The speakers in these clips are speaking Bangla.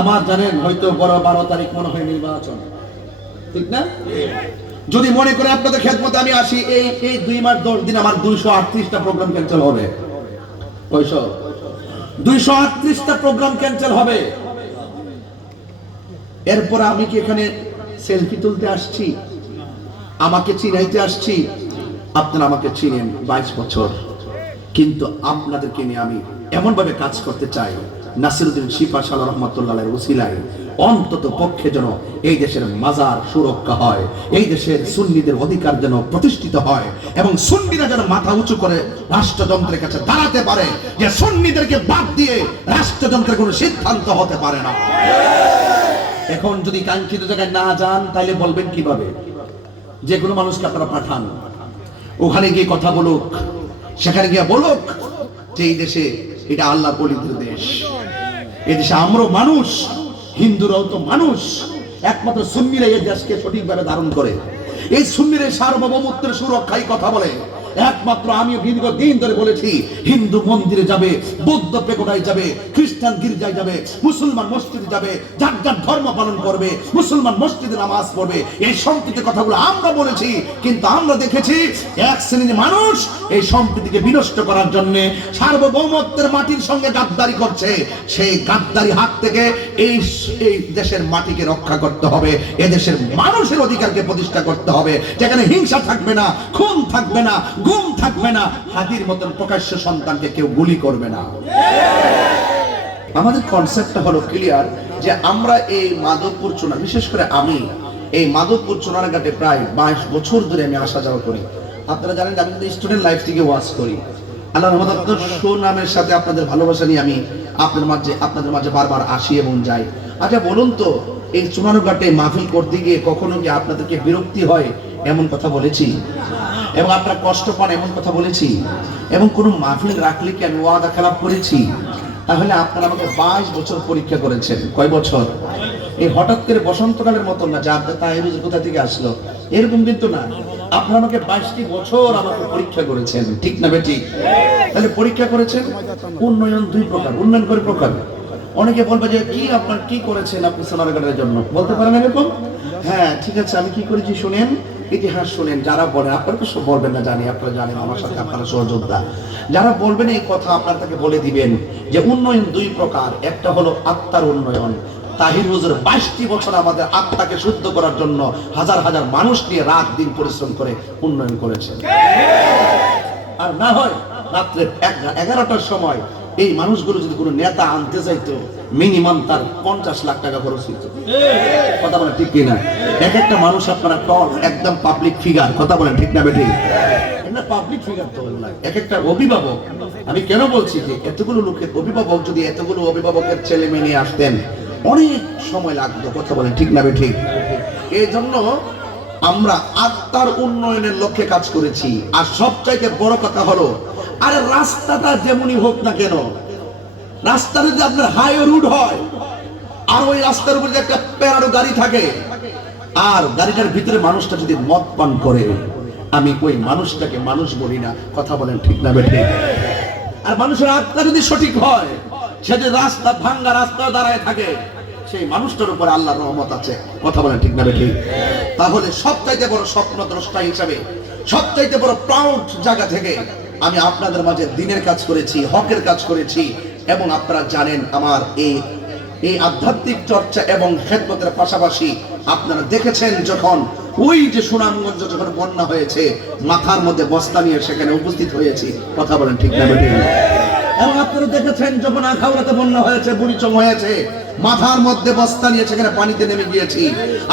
আমার জানেন, হয়তো বড় বারো তারিখ মনে হয় নির্বাচন। ঠিক না? যদি মনে করে আপনাদের খেদমতে আমি আসি, এই এই দুই মাস দশ দিন আমার দুইশো আটত্রিশটা প্রোগ্রাম ক্যান্সেল হবে। দুইশো আটত্রিশটা প্রোগ্রাম ক্যান্সেল হবে। এরপর আমি কি এখানে সেলফি তুলতে আসছি? আমাকে চিনাইতে আসছি? আপনারা আমাকে চিনেন বাইশ বছর। কিন্তু আপনাদেরকে নিয়ে আমি এমন ভাবে কাজ করতে চাই। নাসিরুদ্দিন শিফা সাল রহমতুল্লাহ উসিলায় অন্তত পক্ষে যেন এই দেশের মাজার সুরক্ষা হয়, এই দেশের সুন্নিদের অধিকার যেন প্রতিষ্ঠিত হয় এবং সুন্নিরা যেন মাথা উঁচু করে রাষ্ট্রযন্ত্রের কাছে দাঁড়াতে পারে, যে সুন্নিদেরকে বাদ দিয়ে রাষ্ট্রযন্ত্রের কোনো সিদ্ধান্ত হতে পারে না। এখন যদি কাঙ্ক্ষিত জায়গায় না যান, তাহলে বলবেন কীভাবে? যে কোনো মানুষকে আপনারা পাঠান। ওখানে গিয়ে কথা বলুক, সেখানে গিয়ে বলুক যে এই দেশে এটা আল্লাহ পলিত দেশ। এই দেশে আমরাও মানুষ, হিন্দুরাও তো মানুষ। একমাত্র সুন্নিরা এই দেশকে সঠিকভাবে ধারণ করে। এই সুন্নিরে সার্বভৌমত্বের সুরক্ষায় কথা বলে। একমাত্র আমি দীর্ঘ দিন ধরে বলেছি, হিন্দু মন্দিরে যাবে, বৌদ্ধ পেগোডায় যাবে, খ্রিস্টান গির্জায় যাবে, মুসলমান মসজিদে যাবে, যার যার ধর্ম পালন করবে, মুসলমান মসজিদে নামাজ পড়বে, এই সম্প্রীতির কথাগুলো আমরা বলেছি, কিন্তু আমরা দেখেছি এক শ্রেণির মানুষ এই সম্প্রীতিকে বিনষ্ট করার জন্য সার্বভৌমত্বের মাটির সঙ্গে গাদ্দারি করছে। সেই গাদ্দারি হাত থেকে এই এই দেশের মাটিকে রক্ষা করতে হবে, এদেশের মানুষের অধিকারকে প্রতিষ্ঠা করতে হবে। যেখানে হিংসা থাকবে না, খুন থাকবে না গুম থাকবে না। হাতির মতন প্রকাশ্য সন্তানকে কেউ গুলি করবে না। আমাদের কনসেপ্টটা হলো ক্লিয়ার যে আমরা এই মাধবপুর চুনা বিশেষ করে আমি, এই মাধবপুর চুনারঘাটে প্রায় বাইশ বছর ধরে আমি আসা যাওয়া করি। আপনারা জানেন আমি স্টুডেন্ট লাইফ থেকে ওয়াজ করি। আল্লাহ রহমত সুনামের সাথে আপনাদের ভালোবাসা নিয়ে আমি আপনাদের মাঝে আপনাদের মাঝে বারবার আসি এবং যাই। আচ্ছা বলুন তো, এই চুনারঘাটে মাহফিল করতে গিয়ে কখনো কি আপনাদেরকে বিরক্তি হয়? এমন কথা বলেছি? এবং আপনারা কষ্ট পান, এমন কথা বলেছি। এবং কোনো মাহফিল রাখলে কি আমি ওয়াদা খেলাপ করেছি? তাহলে আপনারা আমাকে বাইশ বছর পরীক্ষা করেছেন। কয় বছর? এই হঠাৎ করে বসন্তকালের মতন না যে আপনার কোথা থেকে আসলো? এরকম কিন্তু না। আপনারা আমাকে বাইশটি বছর আমাকে পরীক্ষা করেছেন। ঠিক না বেটি? তাহলে পরীক্ষা করেছেন? উন্নয়ন দুই প্রকার, উন্নয়ন করে প্রকার। অনেকে বলবে যে, কি আপনার কি করেছেন আপনি সোনারগাঁটের জন্য? বলতে পারেন এরকম? হ্যাঁ ঠিক আছে, আমি কি করেছি শুনেন? ইতিহাস শুনেন যারা বলেন আপনারা তো সব বলবেন না জানি আপনারা জানেন আমার সাথে আপনারা সহযোদ্ধা। যারা বলবেন এই কথা আপনার তাকে বলে দিবেন যে উন্নয়ন দুই প্রকার। একটা হলো আত্মার উন্নয়ন। তাহির হুজুর বাইশটি বছর আমাদের আত্মাকে শুদ্ধ করার জন্য হাজার হাজার মানুষ নিয়ে রাত দিন পরিশ্রম করে উন্নয়ন করেছেন। আর না হয় রাত্রে এগারোটার সময় এই মানুষগুলো যদি কোনো নেতা আনতে চাইতো মিনিমাম তার পঞ্চাশ লাখ টাকা খরচ হইত। কথা বলেন ঠিক কিনা? এক একটা মানুষ আপনারা টল, একদম পাবলিক ফিগার কথা বলেন ঠিক না বেঠিক? পাবলিক ফিগার তো এক একটা অভিভাবক, আমি কেন বলছি যে এতগুলো লোকের অভিভাবক যদি এতগুলো অভিভাবকের ছেলে মেয়ে নিয়ে আসতেন, অনেক সময় লাগতো, কথা বলেন ঠিক না বেঠিক? এই জন্য আমরা আত্মার উন্নয়নের লক্ষ্যে কাজ করেছি। আর সবচাইতে বড় কথা হলো আরে রাস্তাটা যেমনই হোক না কেন রাস্তা যদি আপনার হাই রুট হয়, আর ওই রাস্তার উপরে একটা প্যারাডো গাড়ি থাকে, আর গাড়িটার ভিতরে মানুষটা যদি মদ পান করে, আমি ওই মানুষটাকে মানুষ বলি না, কথা বলেন ঠিক না বেঠে। আর মানুষের আত্মা যদি সঠিক হয়, সে যে রাস্তা ভাঙ্গা রাস্তা দাঁড়ায় থাকে, সেই মানুষটার উপর আল্লাহর রহমত আছে, কথা বলেন ঠিক না বেঠে। তাহলে সবচাইতে বড় স্বপ্ন দ্রষ্টা হিসাবে, সবচাইতে বড় প্রাউড জায়গা থেকে আমি আপনাদের মাঝে দিনের কাজ করেছি, হকের কাজ করেছি, এবং আপনারা জানেন আমার এই এই আধ্যাত্মিক চর্চা এবং খেদমতের পাশাপাশি আপনারা দেখেছেন যখন ওই যে সুনামগঞ্জ যখন বন্যা হয়েছে, মাথার মধ্যে বস্তা নিয়ে সেখানে উপস্থিত হয়েছি। কথা বলেন ঠিক না এবং আপনারা দেখেছেন যখন আখাউড়াতে বন্যা হয়েছে, বুড়িচং হয়েছে, মাথার মধ্যে বস্তা নিয়ে সেখানে পানিতে নেমে গিয়েছি।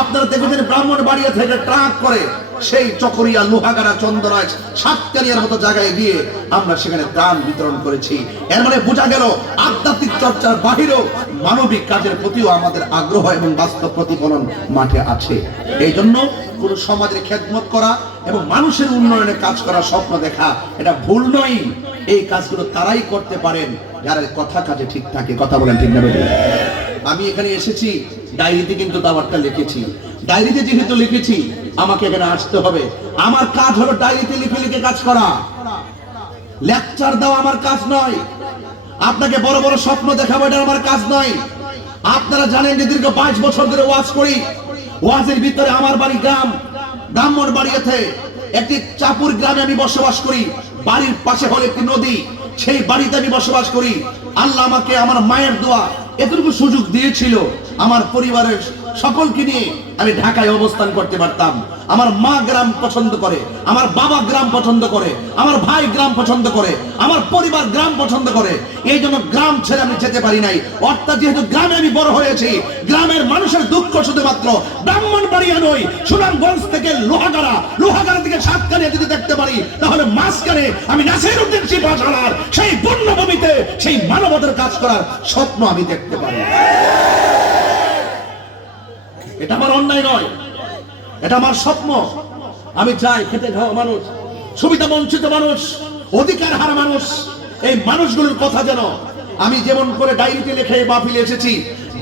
আপনারা দেখেছেন ব্রাহ্মণ বাড়িয়া থেকে ট্রাক করে সেই চকরিয়া লোহাগাড়া চন্দরাজ সাতকানিয়ার মতো জায়গায় গিয়ে আমরা সেখানে দান বিতরণ করেছি। এর মানে বোঝা গেল, আধ্যাত্মিক চর্চার বাহিরেও মানবিক কাজের প্রতিও আমাদের আগ্রহ এবং বাস্তব প্রতিফলন মাঠে আছে। এই জন্য কোন সমাজের খেদমত করা এবং মানুষের উন্নয়নে কাজ করা স্বপ্ন দেখা, এটা ভুল নয়। এই কাজগুলো তারাই করতে পারেন যারা কথা কাজে ঠিক থাকে। কথা বলেন ঠিক না আমি এখানে এসেছি ডায়েরিতে কিন্তু দাবারটা লিখেছি। ডায়েরিতে যেহেতু লিখেছি, আমাকে এখানে আসতে হবে। আমার কাজ হলো ডায়েরিতে লিখে লিখে কাজ করা। লেকচার দেওয়া আমার কাজ নয়। আপনাকে বড় বড় স্বপ্ন দেখাবো, এটা আমার কাজ নয়। আপনারা জানেন যে দীর্ঘ পাঁচ বছর ধরে ওয়াজ করি। ওয়াজের ভিতরে আমার বাড়ি গ্রাম, ব্রাহ্মণ বাড়িতে একটি চাপুর গ্রামে আমি বসবাস করি। বাড়ির পাশে হলো একটি নদী, সেই বাড়িতে আমি বসবাস করি। আল্লাহ আমাকে আমার মায়ের দোয়া এতটুকু সুযোগ দিয়েছিল। আমার পরিবারের সকলকে নিয়ে আমি ঢাকায় অবস্থান করতে পারতাম। আমার মা গ্রাম পছন্দ করে, আমার বাবা গ্রাম পছন্দ করে, আমার ভাই গ্রাম পছন্দ করে, আমার পরিবার গ্রাম পছন্দ করে। এই জন্য গ্রাম ছেড়ে আমি যেতে পারি নাই। অর্থাৎ যেহেতু গ্রামে আমি বড় হয়েছি, গ্রামের মানুষের দুঃখ শুধুমাত্র ব্রাহ্মণ বাড়িয়া নই, সুনামগঞ্জ থেকে লোহাগাড়া লোহাগাড়া থেকে সাতকানিয়া যদি দেখতে পারি, তাহলে মাঝখানে আমি নাসির উদ্দিন শিবাসালার সেই পূর্ণভূমিতে সেই মানবতার কাজ করার স্বপ্ন আমি দেখতে পারি। এটা আমার অন্যায় নয়। এটা আমার স্বপ্ন। আমি চাই খেতে খাওয়া মানুষ সুবিধা বঞ্চিত মানুষ, অধিকার হারা মানুষ। এই মানুষগুলোর কথা যেন আমি যেমন করে ডায়েরিতে লিখে বাফিলে এসেছি,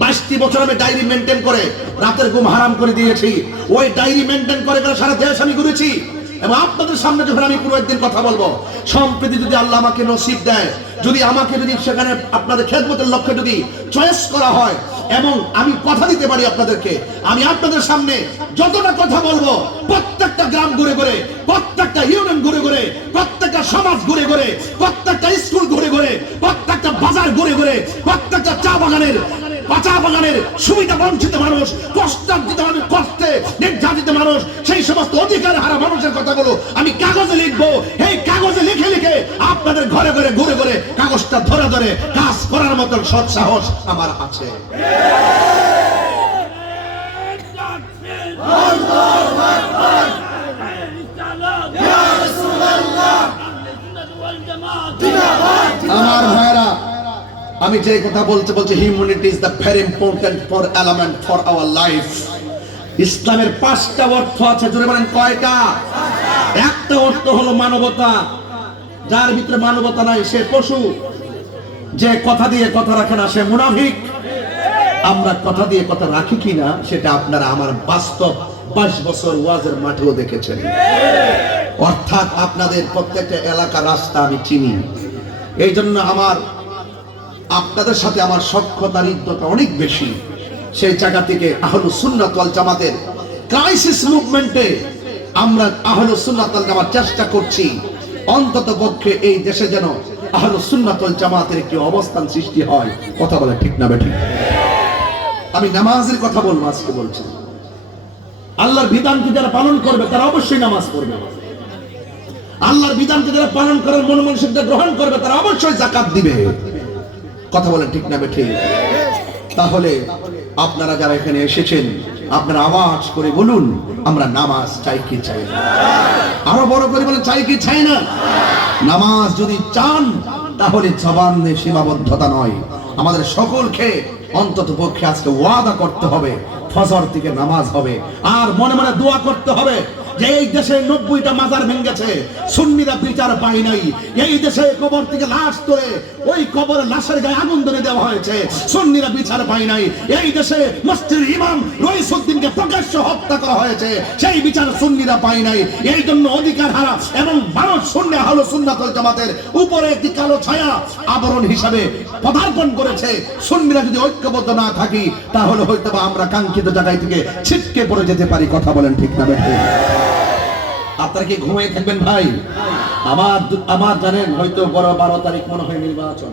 বাইশটি বছর আমি ডায়েরি মেনটেন করে রাতের ঘুম হারাম করে দিয়েছি। ওই ডায়েরি মেনটেন করে করে সারা দেশ আমি ঘুরেছি। এবং আপনাদের সামনে যখন আমি পুরো একদিন কথা বলব, সম্প্রীতি যদি আল্লাহ আমাকে নসিব দেয়, যদি আমাকে যদি সেখানে আপনাদের খেদমতের লক্ষ্যে যদি চয়েস করা হয় এবং আমি কথা দিতে পারি আপনাদেরকে। আমি আপনাদের সামনে যতটা কথা বলব, প্রত্যেকটা গ্রাম ঘুরে ঘুরে, প্রত্যেকটা ইউনিয়ন ঘুরে ঘুরে, প্রত্যেকটা সমাজ ঘুরে ঘুরে, প্রত্যেকটা স্কুল ঘুরে ঘুরে, প্রত্যেকটা বাজার ঘুরে ঘুরে, প্রত্যেকটা চা বাগানের চা বাগানের সুবিধা বঞ্চিত মানুষ কষ্ট মানুষ কষ্টে নির্যাতিত মানুষ, সেই সমস্ত অধিকার হারা মানুষের কথাগুলো আমি কাগজে লিখব। এই কাগজে লিখে লিখে আপনাদের ঘরে ঘরে, ঘুরে ঘুরে কাগজটা ধরে ধরে কাজ করার মতন সৎ সাহস আমার আছে। আমি যে কথা বলতে বলছি humanity is the very important for element for our life ইসলামের পাঁচটা অর্থ আছে, জোরে বলেন, কয়টা? একটা অর্থ হলো মানবতা। যার ভিতরে মানবতা নাই, সে পশু। যে কথা দিয়ে কথা রাখে না, সে মুনাফিক। আমরা কথা দিয়ে কথা রাখি কিনা সেটা আপনারা আমার বাস্তব বাইশ বছর ওয়াজের মাঠেও দেখেছেন। অর্থাৎ আপনাদের প্রত্যেকটা এলাকা রাস্তা আমি চিনি। এই জন্য আমার আপনাদের সাথে আমার সক্ষতার ইদ্যতা অনেক বেশি। সেই জায়গা থেকে আহলু সুন্নাত ওয়াল জামাতের ক্রাইসিস মুভমেন্টে আমরা আহলু সুন্নাত ওয়াল জামাত চেষ্টা করছি। অন্তত পক্ষে এই দেশে যেন আহলু সুন্নাত ওয়াল জামাতের একটি অবস্থান সৃষ্টি হয়। কথা বলে ঠিক না বেঠিক? আমি নামাজের কথা বলব আজকে বলছি। আল্লাহর বিধানকে যারা পালন করবে, তারা অবশ্যই নামাজ পড়বে। আল্লাহর বিধানকে যারা পালন করার মন মানসিকতা গ্রহণ করবে, তারা অবশ্যই জাকাত দিবে। কথা বলেন ঠিক না ঠিক তাহলে আপনারা যারা এখানে এসেছেন, আপনারা আওয়াজ করে বলুন, আমরা নামাজ চাই কি চাই না? আরও বড় করে বলেন, চাই কি চাই না? নামাজ যদি চান, তাহলে জবান সীমাবদ্ধতা নয়। আমাদের সকলকে অন্তত পক্ষে আজকে ওয়াদা করতে হবে, ফজর থেকে নামাজ হবে। আর মনে মনে দোয়া করতে হবে যে এই দেশে নব্বইটা মাজার ভেঙেছে, সুন্নিরা বিচার পাই নাই। এই দেশে কবর থেকে লাশ তোলে, ওই কবরের লাশের গায়ে আগুন ধরে দেওয়া হয়েছে, সুন্নিরা বিচার পাই নাই। এই দেশে মসজিদের ইমাম রইসুদ্দিনকে প্রকাশ্য হত্যা করা হয়েছে, সেই বিচার সুন্নিরা পাই নাই। এই জন্য অধিকার হারা এবং মানুষ শূন্য হলো সুন্নাতল জামাতের উপরে একটি কালো ছায়া আবরণ হিসাবে পদার্পণ করেছে। সুন্নিরা যদি ঐক্যবদ্ধ না থাকি, তাহলে হয়তো আমরা কাঙ্ক্ষিত জায়গায় থেকে ছিটকে পড়ে যেতে পারি, কথা বলেন ঠিক না বেঠিক? আপনারা কি ঘুমিয়ে থাকবেন ভাই? আমার আমার জানেন, হয়তো বড় বারো তারিখ মনে হয় নির্বাচন।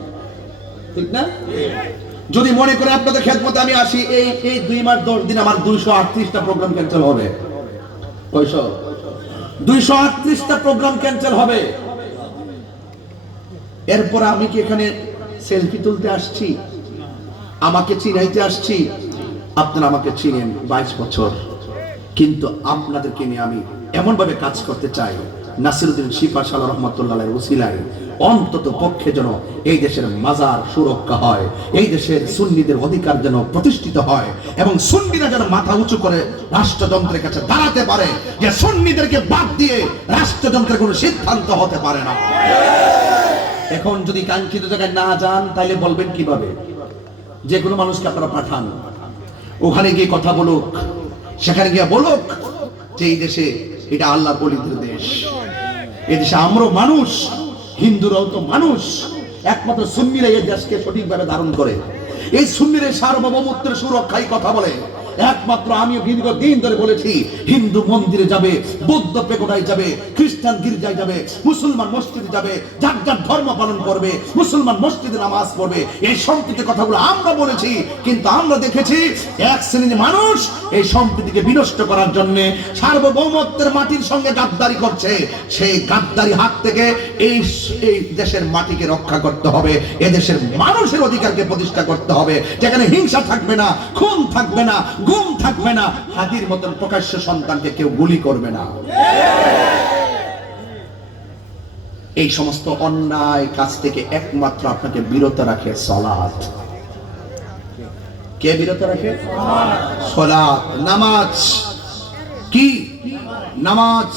ঠিক না? যদি মনে করে আপনাদের খেদমতে আমি আসি, এই এই দুই মাস দশ দিন আমার দুইশো আটত্রিশটা প্রোগ্রাম ক্যান্সেল হবে। দুইশো আটত্রিশটা প্রোগ্রাম ক্যান্সেল হবে। এরপর আমি কি এখানে সেলফি তুলতে আসছি? আমাকে চিনাইতে আসছি? আপনারা আমাকে চিনেন বাইশ বছর। কিন্তু আপনাদেরকে নিয়ে আমি এমন ভাবে কাজ করতে চাই। নাসিরুদ্দিন শিফা সাল রহমতুল্লাহ উসিলায় অন্তত পক্ষে যেন এই দেশের মাজার সুরক্ষা হয়, এই দেশের সুন্নিদের অধিকার যেন প্রতিষ্ঠিত হয় এবং সুন্নিরা যেন মাথা উঁচু করে রাষ্ট্রযন্ত্রের কাছে দাঁড়াতে পারে, যে সুন্নিদেরকে বাদ দিয়ে রাষ্ট্রযন্ত্রের কোনো সিদ্ধান্ত হতে পারে না। এখন যদি কাঙ্ক্ষিত জায়গায় না যান তাহলে বলবেন কীভাবে? যে কোনো মানুষকে আপনারা পাঠান। ওখানে গিয়ে কথা বলুক, সেখানে গিয়ে বলুক যে এই দেশে এটা আল্লাহ পবিত্র দেশ। এই দেশে আমরাও মানুষ, হিন্দুরাও তো মানুষ। একমাত্র সুন্নিরা এই দেশকে সঠিকভাবে ধারণ করে। এই সুন্নিরে সার্বভৌমত্বের সুরক্ষায় কথা বলে। একমাত্র আমিও দীর্ঘ দিন ধরে বলেছি, হিন্দু মন্দিরে যাবে, বৌদ্ধ পেগোডায় যাবে, খ্রিস্টান গির্জায় যাবে, মুসলমান মসজিদে যাবে, যার যার ধর্ম পালন করবে, মুসলমান মসজিদে নামাজ পড়বে, এই সম্প্রীতির কথাগুলো আমরা বলেছি, কিন্তু আমরা দেখেছি এক শ্রেণির মানুষ এই সম্প্রীতিকে বিনষ্ট করার জন্য সার্বভৌমত্বের মাটির সঙ্গে গাদ্দারি করছে। সেই গাদ্দারি হাত থেকে এই এই দেশের মাটিকে রক্ষা করতে হবে এ দেশের মানুষের অধিকারকে প্রতিষ্ঠা করতে হবে। যেখানে হিংসা থাকবে না, খুন থাকবে না গুম থাকবে না, হাদির মতন প্রকাশ্য সন্তানকে কেউ গুলি করবে না। এই সমস্ত অন্যায় কাজ থেকে একমাত্র আপনাকে বিরত রাখে সলাদ কে বিরত রাখে? সলাদ নামাজ। কি? নামাজ।